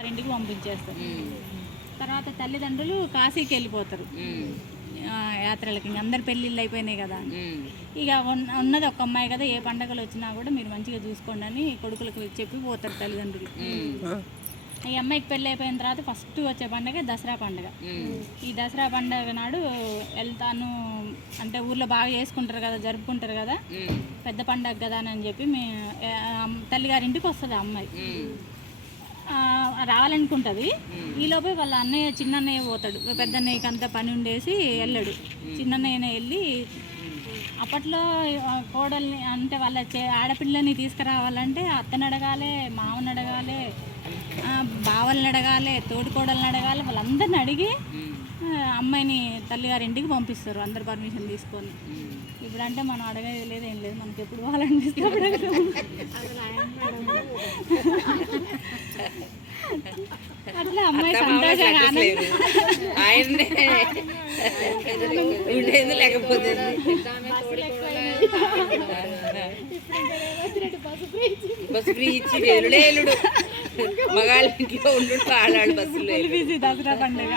వారింటికి పంపించేస్తారు. తర్వాత తల్లిదండ్రులు కాశీకి వెళ్ళిపోతారు యాత్రలకి. ఇంక అందరు పెళ్ళిళ్ళు అయిపోయినాయి కదా, ఇక ఉన్నది ఒక అమ్మాయి కదా, ఏ పండగలు వచ్చినా కూడా మీరు మంచిగా చూసుకోండి అని కొడుకులకు చెప్పి పోతారు తల్లిదండ్రులు. ఈ అమ్మాయికి పెళ్ళి అయిపోయిన తర్వాత ఫస్ట్ వచ్చే పండుగ దసరా పండుగ. ఈ దసరా పండుగ నాడు వెళ్తాను అంటే ఊర్లో బాగా చేసుకుంటారు కదా, జరుపుకుంటారు కదా, పెద్ద పండుగ కదా అని చెప్పి తల్లిగారింటికి వస్తుంది ఆ అమ్మాయి. రావాలనుకుంటుంది. ఈలోపే వాళ్ళ అన్నయ్య చిన్నన్నయ్య పోతాడు. పెద్ద అన్నయ్యకి అంతా పని ఉండేసి వెళ్ళాడు. చిన్నన్నయ్యనే వెళ్ళి అప్పట్లో కోడల్ని అంటే వాళ్ళ ఆడపిల్లని తీసుకురావాలంటే అత్తని అడగాలి, మామని అడగాలి, బావల్ని అడగాలి, తోటికోడల్ని అడగాలి, వాళ్ళందరిని అడిగి అమ్మాయిని తల్లిగారింటికి పంపిస్తారు అందరు పర్మిషన్ తీసుకొని. ఇప్పుడంటే మనం అడగేది లేదు, ఏం లేదు, మనకి ఎప్పుడు వాళ్ళనిపిస్తే అట్లా అమ్మాయి సంతోషంగా లేకపోతే బస్సు ఫ్రీ ఇచ్చి ఎల్లుడు మగాళ్ళ ఇంట్లో ఉండు ఆడాడు బస్సులో బిజీ దసరా పండుగ.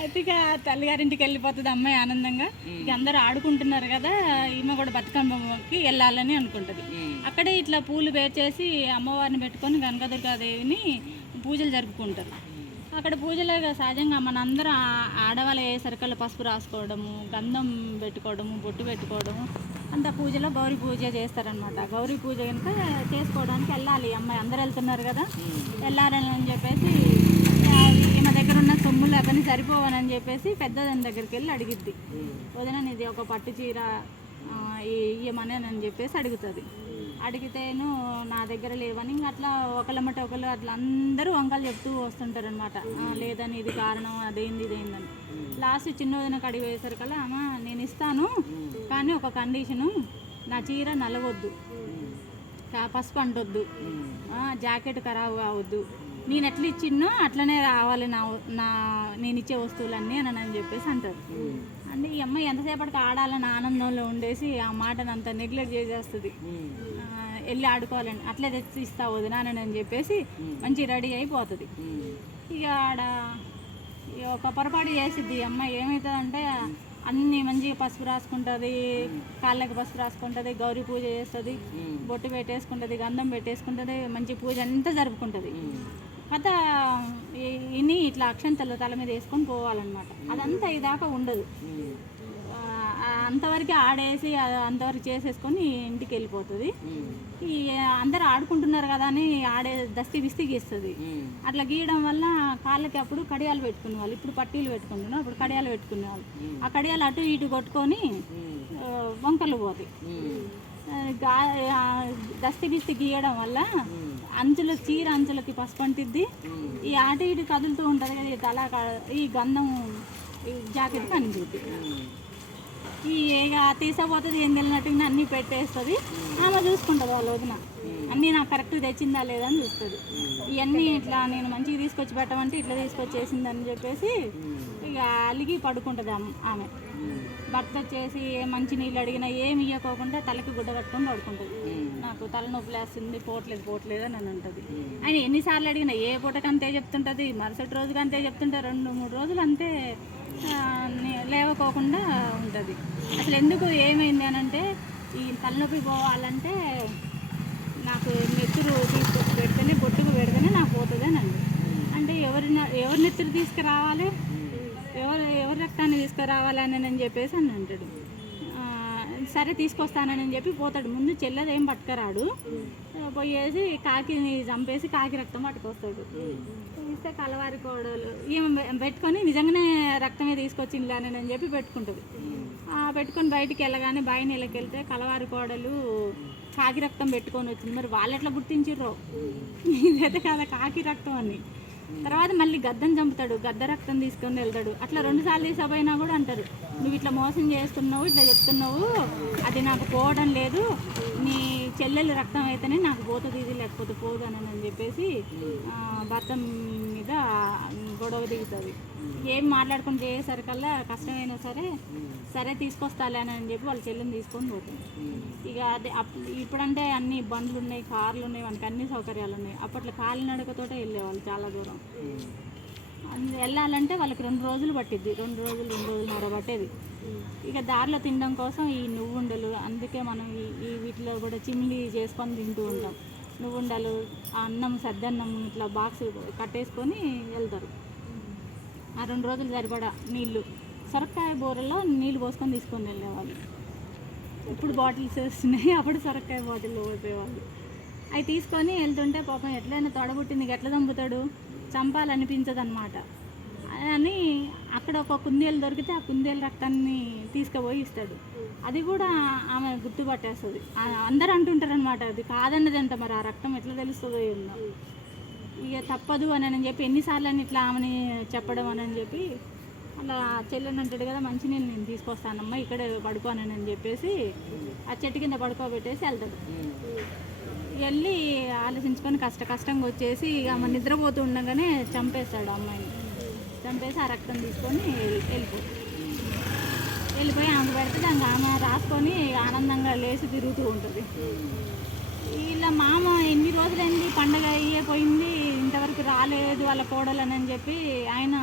అయితే ఇక తల్లిగారింటికి వెళ్ళిపోతుంది అమ్మాయి ఆనందంగా. ఇక అందరూ ఆడుకుంటున్నారు కదా, ఈమె కూడా బతుకమ్మకి వెళ్ళాలని అనుకుంటుంది. అక్కడే ఇట్లా పూలు పేర్చేసి అమ్మవారిని పెట్టుకొని కనకదుర్గాదేవిని పూజలు జరుపుకుంటారు. అక్కడ పూజలో సహజంగా మనందరం ఆడవాళ్ళు ఏ సరికల్లో పసుపు రాసుకోవడము, గంధం పెట్టుకోవడము, బొట్టు పెట్టుకోవడము అంత పూజలో గౌరీ పూజ చేస్తారనమాట. గౌరీ పూజ కనుక చేసుకోవడానికి వెళ్ళాలి అమ్మాయి. అందరు వెళ్తున్నారు కదా, వెళ్ళాలని చెప్పేసి ఈమె దగ్గర ఉన్న సొమ్ములు అవన్నీ సరిపోవని చెప్పేసి పెద్దదాని దగ్గరికి వెళ్ళి అడిగిద్ది. వదిన ఇది ఒక పట్టు చీర ఇయ్యమని అని చెప్పేసి అడుగుతుంది. అడిగితేను నా దగ్గర లేవని అట్లా ఒకళ్ళమ్మట ఒకళ్ళు అట్లా అందరూ వంకలు చెప్తూ వస్తుంటారు అనమాట. లేదని ఇది కారణం, అదేంది ఇదేందని. లాస్ట్ చిన్న వదినకు అడిగి వేసరికల్లా అమ్మ నేను ఇస్తాను కానీ ఒక కండిషను, నా చీర నలవద్దు, పసుపు అంటొద్దు, జాకెట్ ఖరాబ్ కావద్దు, నేను ఎట్లా ఇచ్చిన్నో అట్లనే రావాలి నేను ఇచ్చే వస్తువులన్నీ అని చెప్పేసి అంటారు. అంటే ఈ అమ్మాయి ఎంతసేపటికి ఆడాలని ఆనందంలో ఉండేసి ఆ మాటను అంత నెగ్లెక్ట్ చేసేస్తుంది. వెళ్ళి ఆడుకోవాలని అట్లే తెచ్చి ఇస్తా వదినానని అని చెప్పేసి మంచి రెడీ అయిపోతుంది. ఇక ఆడ ఒక పొరపాటు చేసిద్ది ఈ అమ్మాయి. ఏమవుతుందంటే అన్నీ మంచిగా పసుపు రాసుకుంటుంది, కాళ్ళకి పసుపు రాసుకుంటుంది, గౌరీ పూజ చేస్తుంది, బొట్టు పెట్టేసుకుంటుంది, గంధం పెట్టేసుకుంటుంది, మంచి పూజ అంతా జరుపుకుంటుంది. కథ ఇన్ని ఇట్లా అక్షంతలు తల మీద వేసుకొని పోవాలన్నమాట. అదంతా ఇదాకా ఉండదు, అంతవరకు ఆడేసి అంతవరకు చేసేసుకొని ఇంటికి వెళ్ళిపోతుంది. ఈ అందరు ఆడుకుంటున్నారు కదా అని దస్తి బిస్తి గీస్తుంది. అట్లా గీయడం వల్ల కాళ్ళకి అప్పుడు కడియాలు పెట్టుకునేవాళ్ళు, ఇప్పుడు పట్టీలు పెట్టుకుంటున్నాం, అప్పుడు కడియాలు పెట్టుకునేవాళ్ళు. ఆ కడియాలు అటు ఇటు కొట్టుకొని వంకలు పోతాయి. దస్తి బిస్తి గీయడం వల్ల చీర అంచులకి పసుపు అంటిద్ది. ఈ అటు ఇటు కదులుతూ ఉంటుంది కదా, తల ఈ గంధం జాకెట్ కనిపిస్తుంది. ఈ తీసపోతుంది, ఏం తెలియనట్టు అన్నీ పెట్టేస్తుంది. ఆమె చూసుకుంటుంది వాళ్ళ వదిన, అన్నీ నాకు కరెక్ట్ తెచ్చిందా లేదా అని చూస్తుంది. ఇవన్నీ ఇట్లా నేను మంచిగా తీసుకొచ్చి పెట్టమంటే ఇట్లా తీసుకొచ్చేసిందని చెప్పేసి ఇక అలిగి పడుకుంటుంది ఆమె. భర్త వచ్చేసి మంచి నీళ్ళు అడిగినా ఏమి ఇవ్వకోకుండా తలకి గుడ్డ కట్టుకొని పడుకుంటుంది. నాకు తలనొప్పి లేస్తుంది, పోవట్లేదు అని ఉంటుంది. ఆయన ఎన్నిసార్లు అడిగినా ఏ పూటకి అంతే చెప్తుంటుంది, మరుసటి రోజుకి అంతే చెప్తుంటే 2-3 రోజులు అంతే లేవకోకుండా ఉంటుంది. అసలు ఎందుకు ఏమైంది అని అంటే, ఈ తలనొప్పి పోవాలంటే నాకు నెత్తురు తీసుకొచ్చి పెడితేనే, బొట్టుకు పెడితేనే నాకు పోతుంది అని అండి. అంటే ఎవరి నెత్తురు తీసుకురావాలి, ఎవరి రక్తాన్ని తీసుకురావాలని అని చెప్పేసి అని అంటాడు. సరే తీసుకొస్తానని చెప్పి పోతాడు. ముందు చెల్లెది ఏం పట్టుకరాడు, పోయేసి కాకిని చంపేసి కాకి రక్తం పట్టుకొస్తాడు. ఇస్తే కలవారి కోడలు ఈమె పెట్టుకొని నిజంగానే రక్తమే తీసుకొచ్చి ఇలానని చెప్పి పెట్టుకుంటుంది. పెట్టుకొని బయటికి వెళ్ళగానే బాయిని వెళ్ళకెళ్తే కలవారి కోడలు కాకి రక్తం పెట్టుకొని వచ్చింది. మరి వాళ్ళు ఎట్లా గుర్తించిర్రో, ఇదైతే కదా కాకి రక్తం అని. తర్వాత మళ్ళీ గద్దను చంపుతాడు, గద్ద రక్తం తీసుకొని వెళ్తాడు. అట్లా 2 సార్లు తీసుకుపోయినా కూడా అంటారు, నువ్వు ఇట్లా మోసం చేస్తున్నావు, ఇట్లా చెప్తున్నావు, అది నాకు పోవడం లేదు, నీ చెల్లెలు రక్తం అయితేనే నాకు పోతుంది ఇది, లేకపోతే పోదు అని చెప్పేసి భర్త మీద గొడవ దిగుతుంది. ఏం మాట్లాడుకుని చేసేసరికల్లా కష్టమైనా సరే తీసుకొస్తాలే అని చెప్పి వాళ్ళ చెల్లెని తీసుకొని పోతుంది. ఇక అదే ఇప్పుడంటే అన్ని బండ్లు ఉన్నాయి, కార్లు ఉన్నాయి, మనకి అన్ని సౌకర్యాలు ఉన్నాయి. అప్పట్లో కాలినడకతోటే వెళ్ళేవాళ్ళు చాలా దూరం. వెళ్ళాలంటే వాళ్ళకి 2 రోజులు పట్టిద్ది, 2 రోజులున్నర పట్టేది. ఇక దారిలో తినడం కోసం ఈ నువ్వుండలు, అందుకే మనం ఈ వీటిలో కూడా చిమ్లీ చేసుకొని తింటూ ఉంటాం. నువ్వుండలు, అన్నం, సద్దన్నం ఇట్లా బాక్స్ కట్టేసుకొని వెళ్తారు. ఆ 2 రోజులు సరిపడా నీళ్ళు, సొరకాయ బోరలో నీళ్ళు పోసుకొని తీసుకొని వెళ్ళేవాళ్ళు. ఇప్పుడు బాటిల్స్ వస్తున్నాయి, అప్పుడు సొరకాయ బాటిల్లో పోసేవాళ్ళు. అవి తీసుకొని వెళ్తుంటే పాపం ఎట్లయినా తొడబుట్టింది ఎట్లా చంపుతాడు, చంపాలనిపించదు అనమాట అని అక్కడ ఒక కుందేలు దొరికితే ఆ కుందేలు రక్తాన్ని తీసుకుపోయి ఇస్తాడు. అది కూడా ఆమె గుర్తుపట్టేస్తుంది. అందరూ అంటుంటారు అనమాట, అది కాదన్నది ఎంత, మరి ఆ రక్తం ఎట్లా తెలుస్తుందో ఏందో. ఇక తప్పదు అని చెప్పి ఎన్నిసార్లు అని ఇట్లా ఆమెని చెప్పడం అని చెప్పి అలా చెల్లెని అంటాడు కదా, మంచి నేను తీసుకొస్తానమ్మా ఇక్కడే పడుకోనని చెప్పేసి ఆ చెట్టు కింద పడుకోబెట్టేసి వెళ్తాడు. వెళ్ళి ఆలోచించుకొని కష్టంగా వచ్చేసి ఆమె నిద్రపోతూ ఉండగానే చంపేస్తాడు అమ్మాయిని. చంపేసి ఆ రక్తం తీసుకొని వెళ్ళిపోయి ఆమె పెడితే దానికి ఆమె రాసుకొని ఆనందంగా లేచి తిరుగుతూ ఉంటుంది. వీళ్ళ మామ ఎన్ని రోజులైంది పండగ అయ్యే పోయింది, ఇంతవరకు రాలేదు వాళ్ళ కోడలు అని చెప్పి ఆయన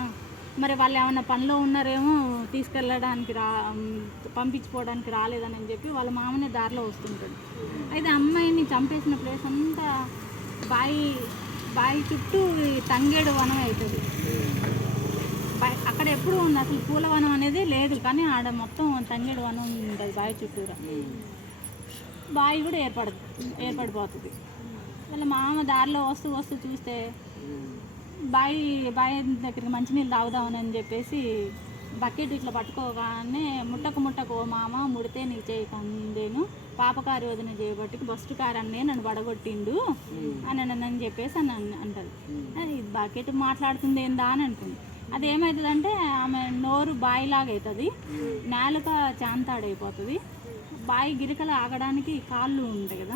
మరి వాళ్ళు ఏమన్నా పనిలో ఉన్నారేమో తీసుకెళ్ళడానికి పంపించుకోవడానికి రాలేదని చెప్పి వాళ్ళ మామనే దారిలో వస్తుంటాడు. అయితే అమ్మాయిని చంపేసిన ప్లేస్ అంతా బావి చుట్టూ తంగేడు వనం అవుతుంది. అక్కడ ఎప్పుడు ఉంది అసలు పూలవనం అనేది లేదు, కానీ ఆడ మొత్తం తంగేడు వనం ఉంటుంది బావి చుట్టూరా. బావి కూడా ఏర్పడిపోతుంది. వాళ్ళ మామ దారిలో వస్తూ చూస్తే బావి దగ్గరికి మంచినీళ్ళు తాగుదామని చెప్పేసి బకెట్ ఇట్లా పట్టుకోగానే ముట్టకు ఓ మామ ముడితే నీకు చేయకందేను, పాపకారి వదిన చేయబట్టి బస్టు కారన్నే నన్ను పడగొట్టిండు అని చెప్పేసి అంటది. బకెట్ మాట్లాడుతుంది ఏందా అని అనుకుంది. అది ఏమవుతుందంటే ఆమె నోరు బాయిలాగా అవుతుంది, నేలక చాంతాడైపోతుంది. బావి గిరికలు ఆగడానికి కాళ్ళు ఉంటాయి కదా,